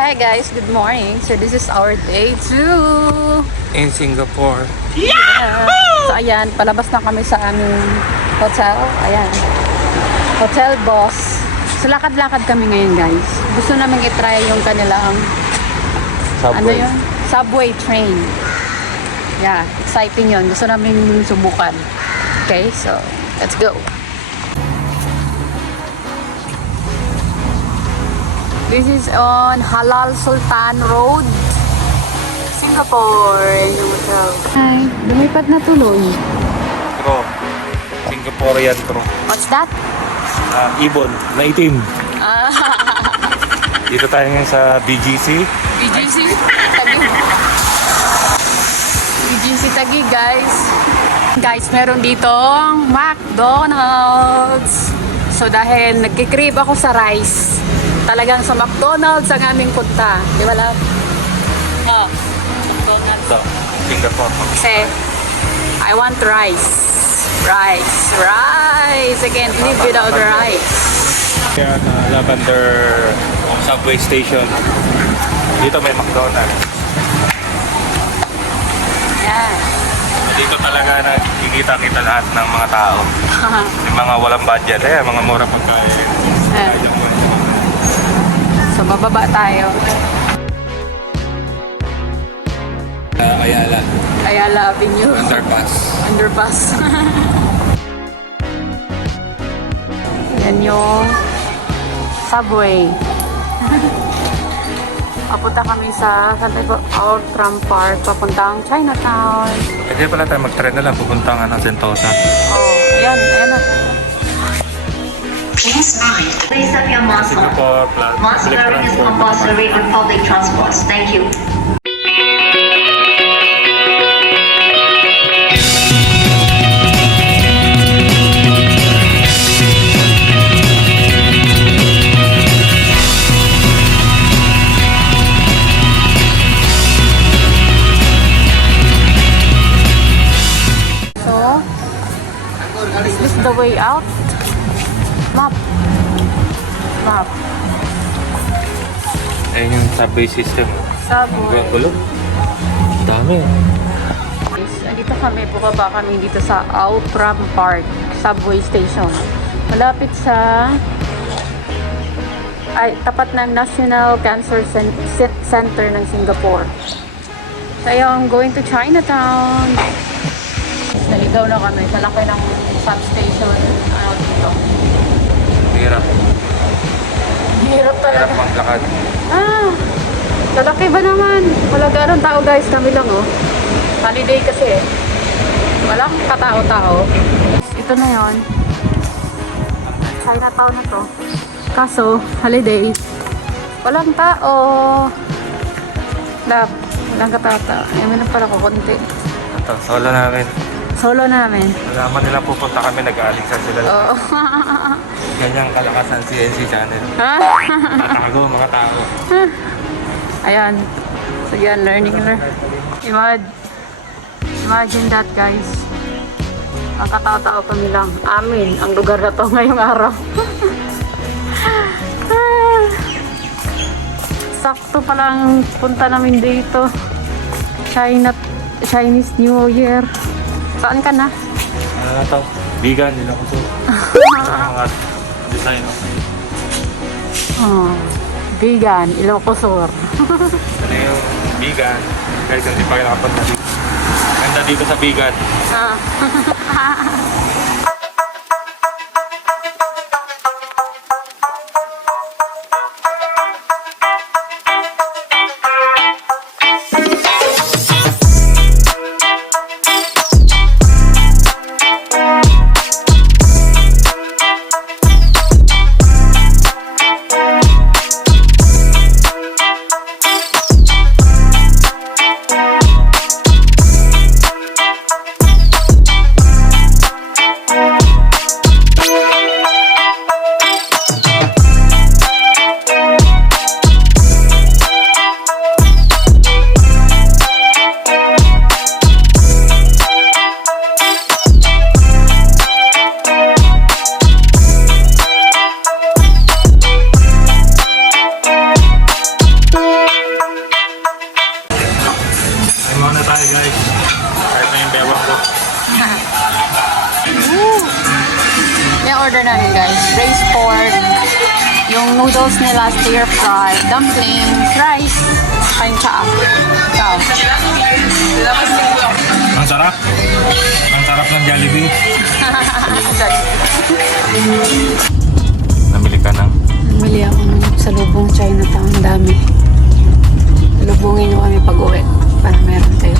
Hi guys, good morning. So this is our day 2 in Singapore. Yeah. So ayan, palabas na kami sa aming hotel. Ayan. Hotel Boss. So lakad-lakad kami ngayon guys. Gusto namin i-try yung kanilang Subway. Subway train. Yeah, exciting yun. Gusto namin subukan. Okay, so let's go. This is on Halal Sultan Road, Singapore. Yung hotel. Hi, lumipad na tuloy. Bro, Singaporean bro. What's that? Ibon, na itim. Dito tayo ngayon sa BGC. BGC Taguig. BGC Taguig guys. Guys, meron ditong McDonald's. So dahil nagkikrave ako sa rice, talagang sa McDonald's ang aming punta. Di ba lang? McDonald's. So, Singapore. Kasi, I want rice. Rice. Rice! I can't live without rice. Kaya na Lavender Subway Station. Dito may McDonald's. Yan. Dito talaga nakikita-kita lahat ng mga tao. Yung mga walang budget, mga mura pagkain. So, bababa tayo. Ayala. Ayala Avenue. Underpass. Yan yung subway. Papunta kami sa Outram Park, papuntang Chinatown. Pwede pala tayo mag-try na lang, pupunta nga ng Sentosa. Oh, ayan na. Please mind, please have your mask on. Singapore plus Mask wearing is compulsory on public transports. Thank you. So, is this the way out? Map. Ayun yung subway system. Subway. Gulo. Dami. Guys, andito kami, bumaba kami dito sa Outram Park Subway Station. Malapit sa tapat ng National Cancer Center ng Singapore. So I'm going to Chinatown. Naligaw na kami sa laki ng substation. Dito. Hirap. Hirap talaga. Hirap maglakad. Lalaki ba naman? Wala ganun tao guys, kami lang Holiday kasi. Walang katao-tao. Ito na yon. Chinatown na to. Kaso, holiday. Walang tao. Walang katao-tao. Ay, pala ko konti. Ito, solo namin. Alaman nila pupunta kami, nag-aaligsan sila. Oo. Ganyang kalakasan CNC channel. Tatago mga tao. Ayan. So yan, learning. Imagine that guys. Ang katao-tao kami lang. Amin, ang lugar na to ngayong araw. Sakto palang punta namin dito. Chinese New Year. Saan ka na? Ano to? Vegan, nila ko to. Mga design. Vegan, Ilocosur. Ano yung vegan? Guys, hindi pa kayo nakapunta dito. Ganda dito sa vegan. in-order namin guys. Braised pork, yung noodles nila stir fry, dumplings, rice, kain cha. Ciao. Ang sarap. Ang sarap ng Jollibee. Namili ka ng... Namili ako ng salubong Chinatown. Ang dami. Salubungin nyo kami pag-uwi para meron tayo.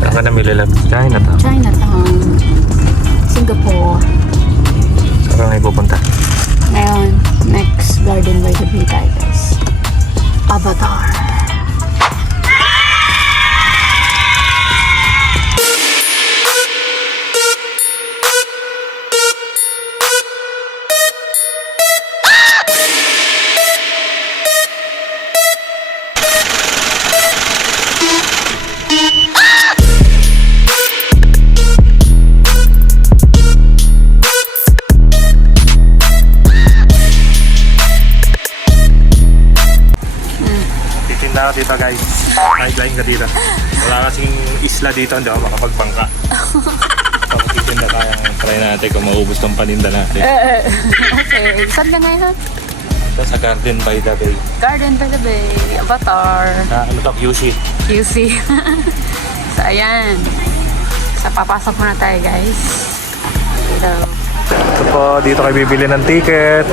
Saan ka namili lang? Chinatown. Chinatown. Singapore. Saan ka ngayon pupunta? Ngayon, next Garden by the Bay tayo guys. Avatar. Titinda ako dito guys. Sideline ka dito. Wala kasing isla dito, hindi ako makapagbangka. So titinda tayo. Try natin kung maubos tong paninda natin. Okay, saan ka ngayon? Ito sa Garden by the Bay. Garden by the Bay, Avatar, Ano to? QC. QC. So, ayan. So, papasok muna tayo, guys. Dito. Ito po, dito kayo bibili ng ticket.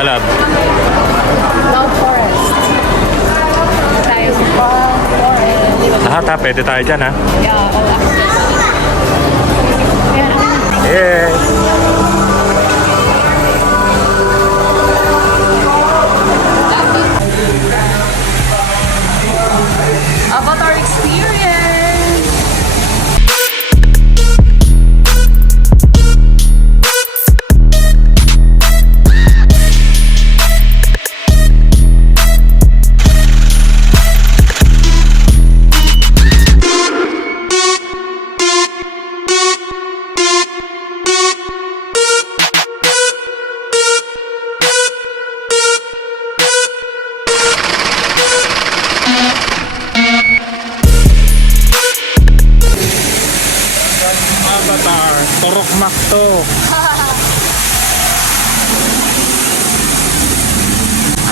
Alab. Cloud Forest. Dito tayo sa Cloud Forest. Lahat ha, pwede tayo dyan ha. Yeah, all access. Ayan, Yes! Avatar experience. Avatar, Turok Makto.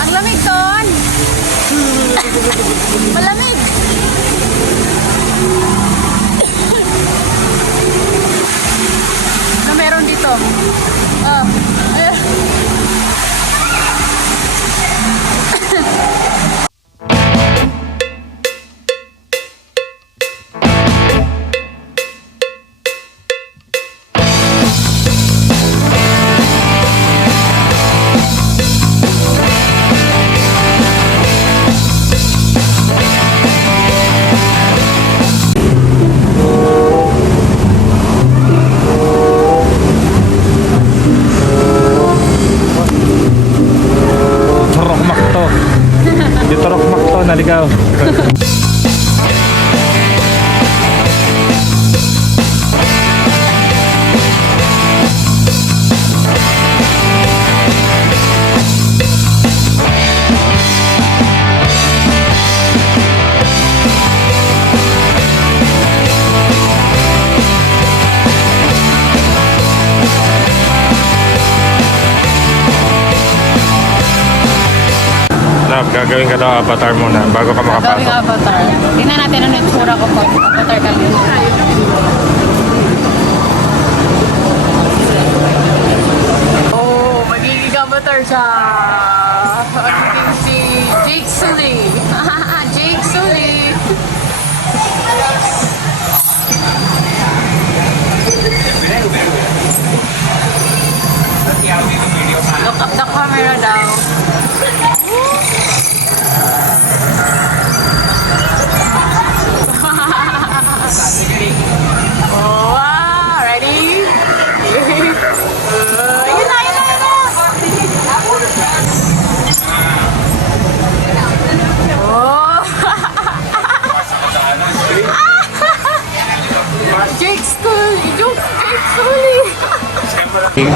Ang lamig doon. Malamig. Ano meron dito? Ayan. Turok Makto. Di Turok Makto, naligaw. Love, gagawin ka daw avatar muna bago ka Gawing makapasok. avatar. Tingnan natin ano yung tsura ko pag avatar kami. Oh, magiging avatar siya. Magiging si Jake Sully. Jake Sully. Look up the camera daw. Oh, wow. Ready? Yun na, yun na, yun na.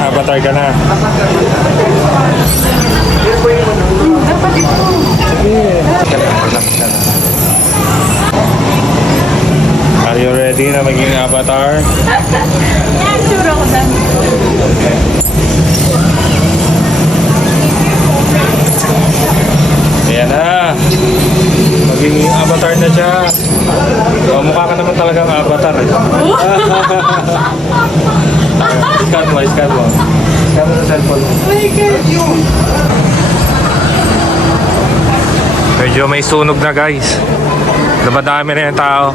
Avatar ka na. Dapat ito. Are you ready na maging avatar? Sure ako dyan. Ayan na. Maging avatar na siya. Oh, mukha ka naman talagang avatar. Scan mo, scan mo. Scan mo sa cellphone mo. Medyo may sunog na guys. Dumadami na yung tao.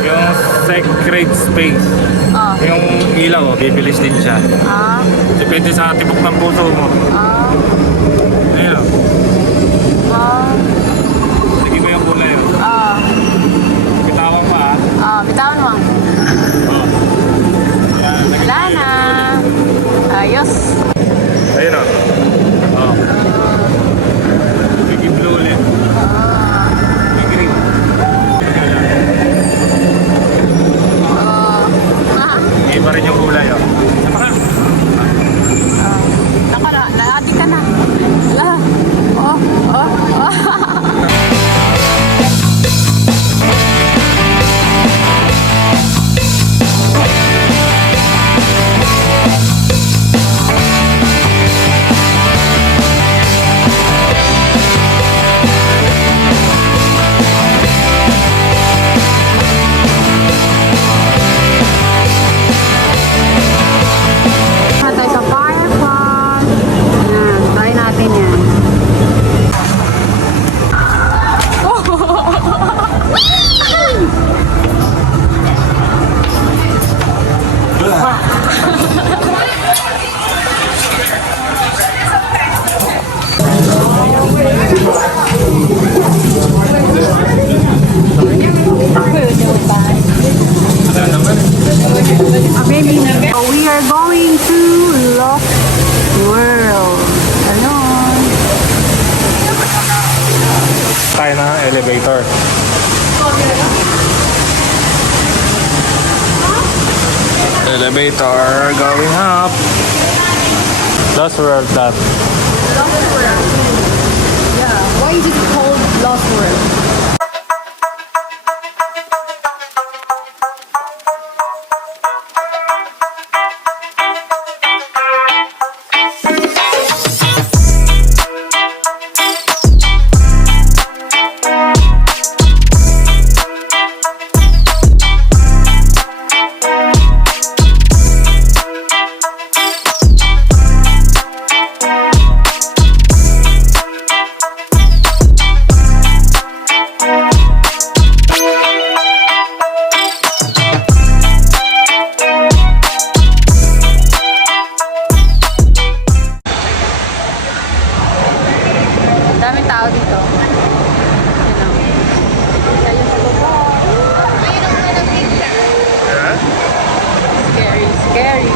Yung sacred space. Ah. Yung ilaw, bibilis din siya. Ah. Depende sa tibok ng puso mo. Ah. Ayun o. Ah. Sige mo yung kulay o. Ah. Bitawan pa ha. Ah. Bitawan mo. Oh. Yan, Wala na. Ayos. ayun o. Oh. Bigay blue ulit. Bigay green. Ah. Iba rin yung kulay o. Nakala, naati ka na. Wala. Oh, oh, oh. Tayo sa Firefly. Yan, try natin yan. Baby, we are going to Lost World. Alone. Tayo na elevator. Elevator going up. Lost World that. Lost World. Yeah. Why is it called Lost World? Daming tao dito. Ayun sa baba. Scary, scary.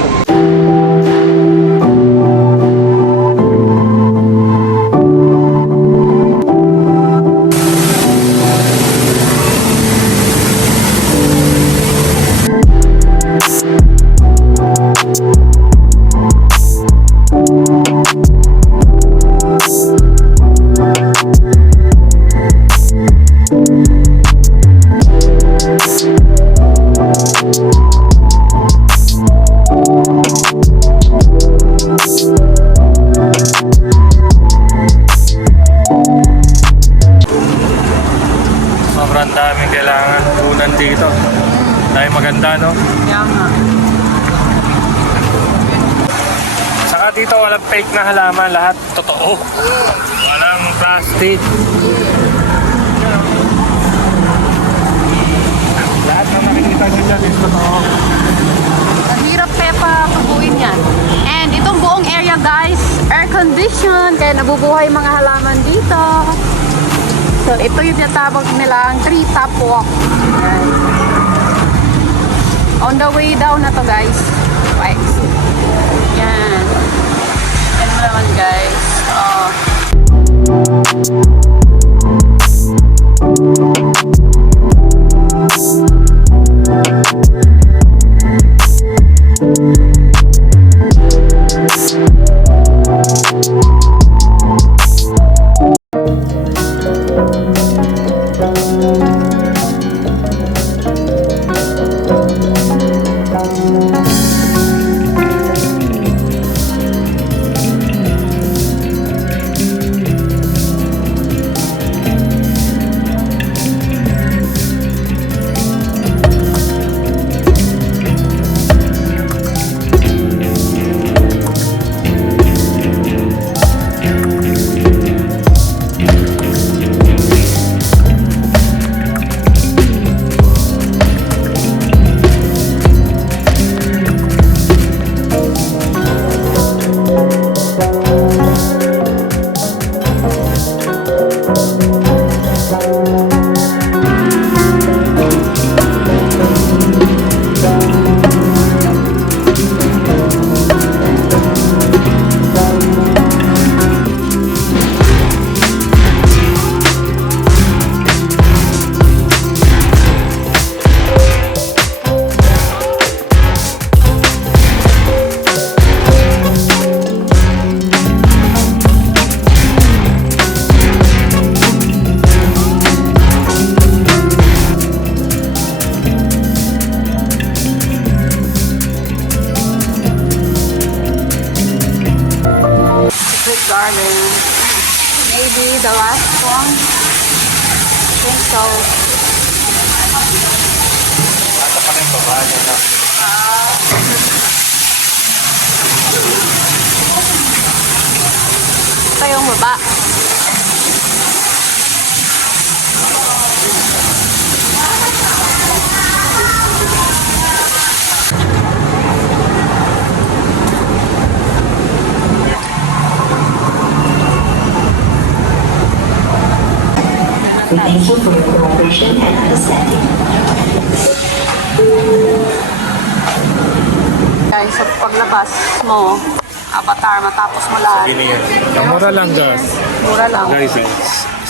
Sobrang daming kailangan punan dito. Dahil maganda, no? Yan nga. Saka dito walang fake na halaman. Lahat totoo. Walang plastic. Lahat ng nakikita nyo dyan is totoo. Ang hirap kaya pa tubuin yan. And itong buong area guys, air condition. Kaya nabubuhay mga halaman dito. So ito yung tinatawag nila ang tree top walk. Ayan. On the way down na to guys. Right. Yan. Yan mo naman guys. Oh. Garden. Maybe the last one. I think so. Ito pa rin baba niya na. Ito yung baba. We thank you for your cooperation and understanding. Guys, sa paglabas mo, Avatar, matapos mo lahat. Ini yan. Ang mura lang guys. Mura lang. Guys,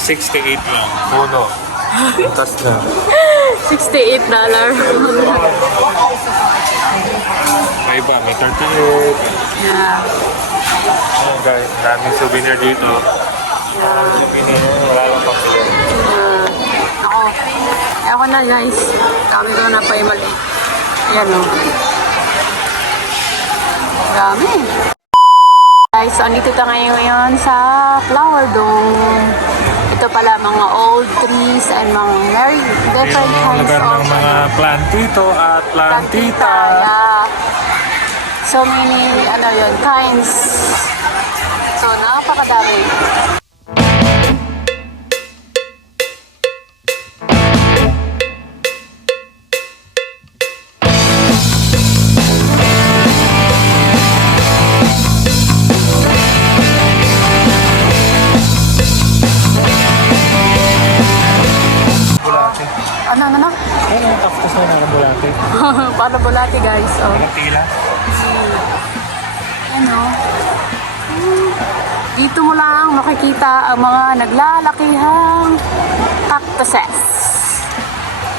68 lang. Puno. Butas na. $68. May iba, may 38. Yeah. Oh, guys, daming souvenir dito. Souvenir, wala lang pagpili. Ako na guys. Dami ko na pa yung mali. Ayan o. Dami. Guys, so andito tayo ngayon sa Flower Dome. Ito pala mga old trees and mga very different Yung kinds lugar of ng mga plantito at plantita. Yeah. So many, kinds. So, napakadami. Bulate. Ano? Oo, tapos na ng bulate. Para bulati guys. Oh. Walang tila. Ano? Dito mo lang makikita ang mga naglalakihang cactuses.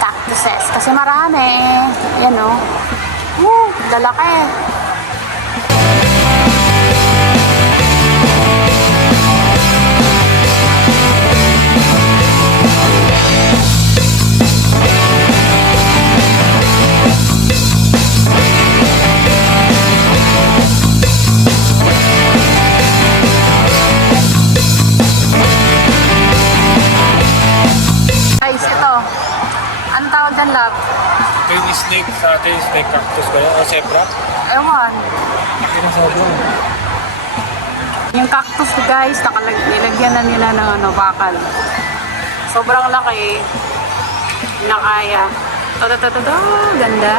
Cactuses. Kasi marami. Yan o. Lalaki. Guys, ito. Anong tawag dyan, love? Ito yung snake sa atin, snake cactus ba yun? O zebra? Ewan. Laki ng zebra. Yung cactus guys, nilagyan na nila ng bakal. Sobrang laki. Nakaya. Toto, ganda.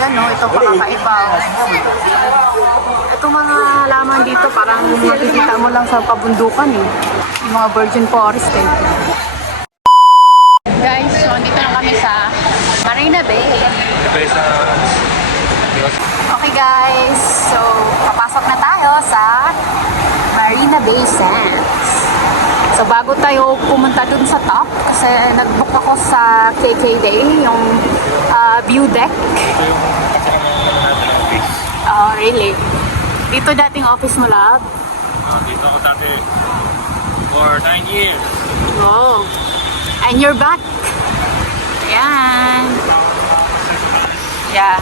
Yan no, ito pakakaiba. Itong mga halaman dito parang makikita mo lang sa pabundukan eh. Yung mga virgin forest eh. Guys, so andito na kami sa Marina Bay. Ito sa... Okay guys, so papasok na tayo sa Marina Bay Sands. So bago tayo pumunta dun sa top, kasi nag-book ako sa KK Day, yung view deck. Ito yung kasama natin ng office. Oh, really? Dito dating office mo, love? Dito ako dati for 9 years. Oh. And you're back. Ayan. Yeah.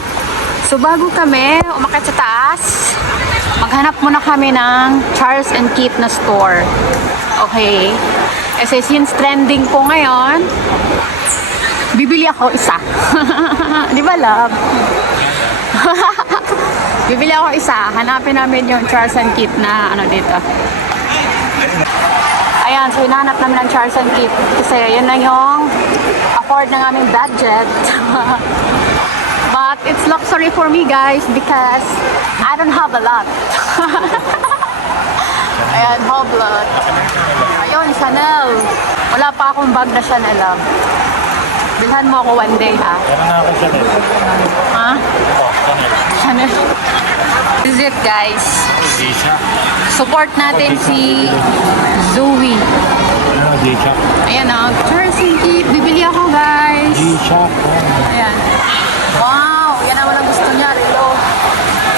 So bago kami umakyat sa taas, maghanap muna kami ng Charles and Keith na store. Okay. Kasi since trending po ngayon, bibili ako isa. Di ba, love? Bibili ako isa. Hanapin namin yung Charles and Keith na dito. Ayan, so hinahanap namin ng Charles and Keith. Kasi yun na yung afford ng aming budget. But it's luxury for me, guys, because I don't have a lot. Ayan, Hublot. Ayun, Chanel. Wala pa akong bag na Chanel, love. Bilhan mo ako one day, ha? Meron na ako Chanel. Ha? Ito, Chanel. Chanel. This is it, guys. Di siya. Support natin si Zoe. Di siya. Ayan, Charles and Keith. Bibili ako, guys. Di shop. Ayan. Wow! Yan ang walang gusto niya, Rilo.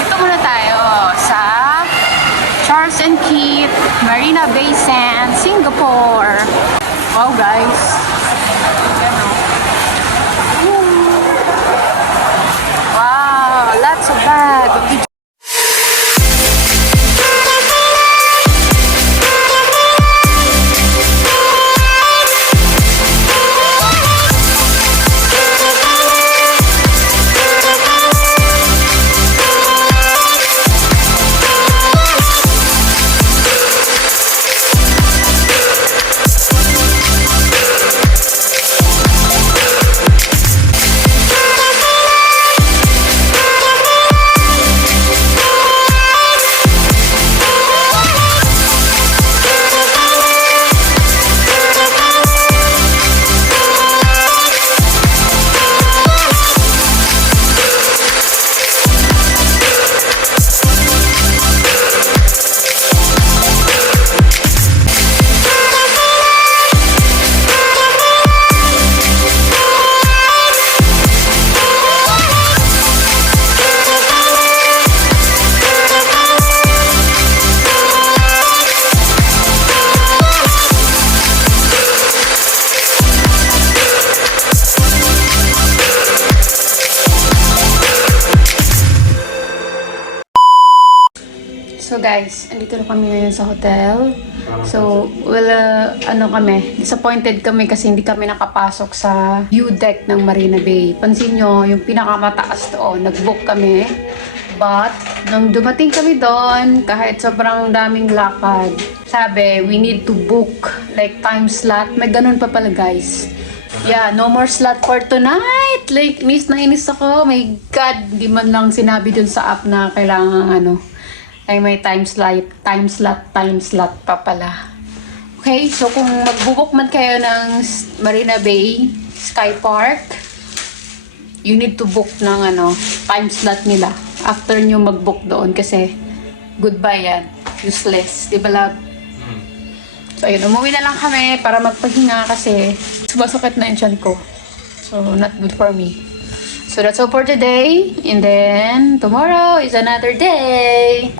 Dito muna tayo sa Charles and Keith, Marina Bay Sands, Singapore. Wow, guys. Ayan, oh. Wow! Lots of bag. So guys, andito na kami ngayon sa hotel. So, disappointed kami kasi hindi kami nakapasok sa view deck ng Marina Bay. Pansin nyo, yung pinakamataas doon, nag-book kami. But, nung dumating kami doon, kahit sobrang daming lakad, sabi, we need to book like time slot. May ganun pa pala guys. Yeah, no more slot for tonight. Like, inis na inis ako. My God, di man lang sinabi dun sa app na kailangan ay may time slot pa pala. Okay, so kung magbubuk man kayo ng Marina Bay Sky Park, you need to book ng time slot nila after nyo mag-book doon kasi goodbye yan. Useless. Di ba love? So ayun, umuwi na lang kami para magpahinga kasi sumasakit na yung tiyan ko. So not good for me. So that's all for today. And then tomorrow is another day.